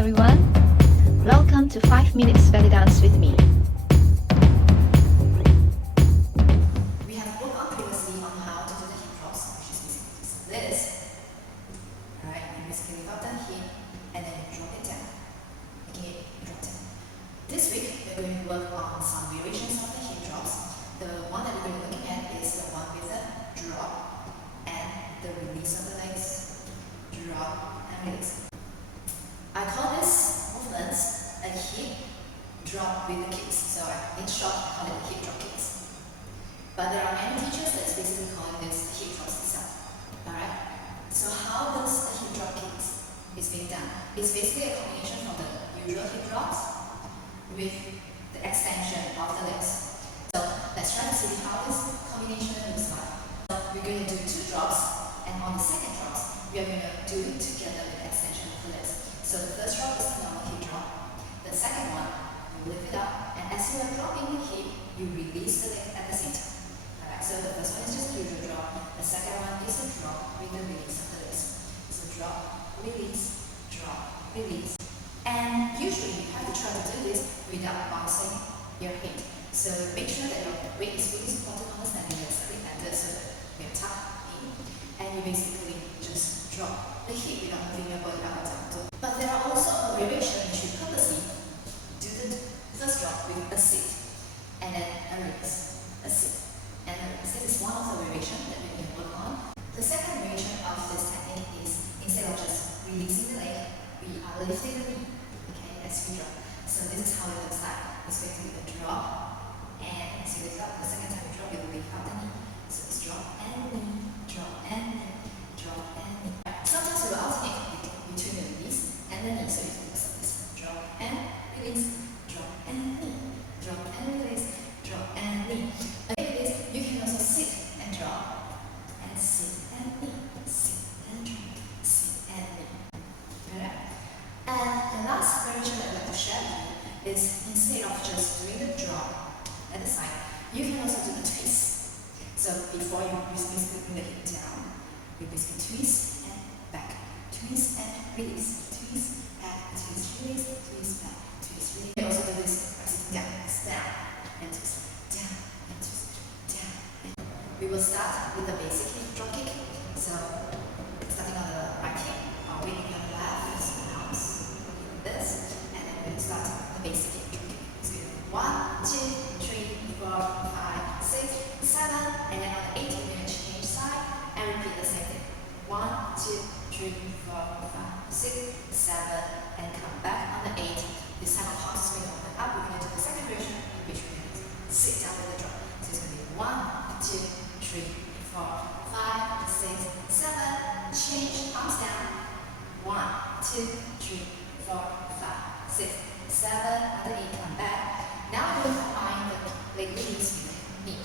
everyone. Welcome to 5 Minutes Belly Dance with me. We have worked on previously on how to do the hip drops, which is basically this. Alright, you basically lift up the hip and then you drop it down. Again, drop it down. This week, we're going to work on some variations of the hip drops. The one that we're going to be looking at is the one with the drop and the release of the legs. Drop and release. I call this movements a hip drop with the kicks. So in short, I call it the hip drop kicks. But there are many teachers that's basically calling this the hip drops itself. Alright? So how does the hip drop kicks is being done? It's basically a combination from the usual hip drops with the extension of the legs. So let's try to see how this combination looks like. So we're going to do 2 drops, and on the second drops, we are going to do it together with the extension of the legs. So the first drop is the normal hip drop. The second one, you lift it up, and as you are dropping the hip, you release the leg at the same time. Alright, so the first one is just the usual drop. The second one is a drop with the release of the legs. So drop, release. And usually you have to try to do this without bouncing your head. So make sure that your weight is really supported on the standing legs so that you're tucked in. And you basically just drop the hip without moving your body up and down. But there are also a variation which you purposely do the first drop with a sit and then a release. A sit and a release. This is one of the variations that we can work on. The second variation of this technique is instead of just releasing the leg, we are lifting the knee. Okay, as we drop. So this is how it looks like. It's going to be a drop, and as you lift up, the second time you drop, you will lift up the knee. So it's drop and knee, drop and knee, drop and knee. Sometimes we will alternate between the release and the knee. So you can mix up this drop and release, drop and knee, drop and release, drop and knee. Again with this, you can also sit and drop, and sit and knee, sit and drop, sit and knee. Alright. And the last variation that I'd like to share with you is instead of just doing the drop at the side, you can also do a twist. So before you basically bring the hip down, you basically twist and back, twist and release, twist, back, twist, release, twist, back, twist, release. You can also do this by sitting down, and twist, down, and twist, down. And we will start with the basic hip drop kick. So starting on the right hip, or with your left, just bounce this, and then we'll start the basic hip drop kick. So 1, 2, 3, 4, 5, 6, 7, and then on the 8th we're going to change side and repeat the same thing. 1, 2, 3, 4, 5, 6, 7, and come back on the 8th. This time our palms is going to open up. We're going to do the second version, which we're going to sit down with the drop. So it's going to be 1, 2, 3, 4, 5, 6, 7, change, palms down. 1, 2, 3, 4, 5, 6, 7, underneath, come back. Now we're going to combine the leg release with the knee.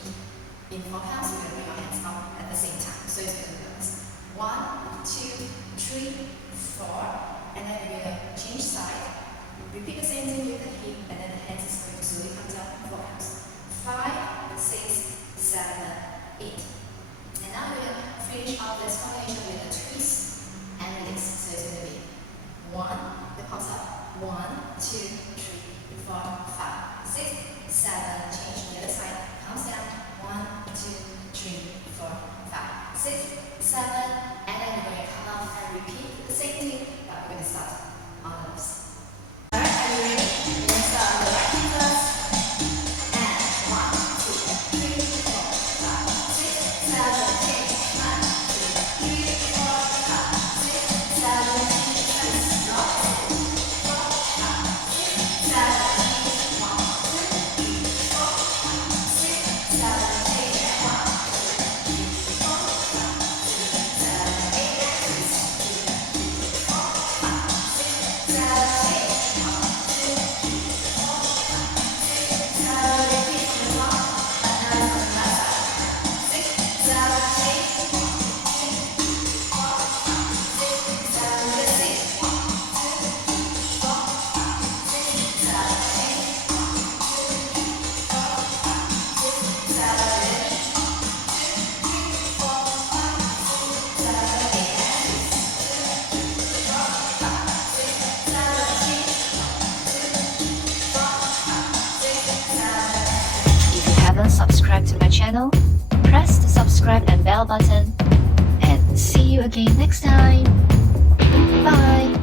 In 4 counts, we're going to bring our hands up at the same time. So it's going to be this. 1, 2, 3, 4, and then we're going to change side. Repeat the same thing with the hip, and then the hands is going to slowly come down 4 counts. 5, 6, 7, 8. And now we're going to finish off this combination with a twist and release. So it's going to be 1, the palms up. 1, 2, 3, 4, 5, 6, 7, change the other side, palms down. 1, 2, 3, 4, 5, 6, 7, and then we're going to come up and repeat the same thing, but we're going to start on the left. Alright, are you ready? We're going to start on the right hand first. And 1, 2, 3, 4, 5, 6, 7, change. 1, 2, 3, 4, 5, 6, 7, change. Twist, drop, 4, 5, 6, 7, change. 1, 2, 3, 4, 5, 6, 7, change. 1, 2, 3, 4, 5, 6, 7, 8, and twist. 2, 3, 4, 5, 6, haven't subscribed to my channel, press the subscribe and bell button. And see you again next time. Bye.